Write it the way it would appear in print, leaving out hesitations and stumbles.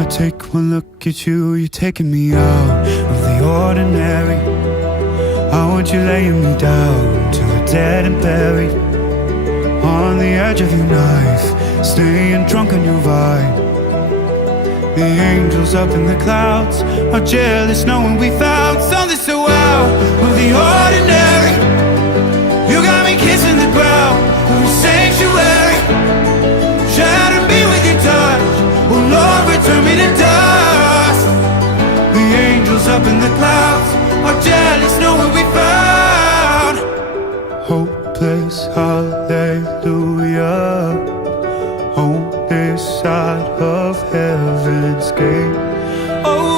I take one look at you, you're taking me out of the ordinary. I want you laying me down till we're dead and buried, on the edge of your knife, staying drunk on your vine. The angels up in the clouds are jealous knowing we found something so out of the ordinary. You got me kissing the ground of a sanctuary, shatter me with your touch, oh Lord, return me to dust. The angels up in the clouds are jealous knowing we found hopeless hallelujah on this side of heaven's gate. Oh,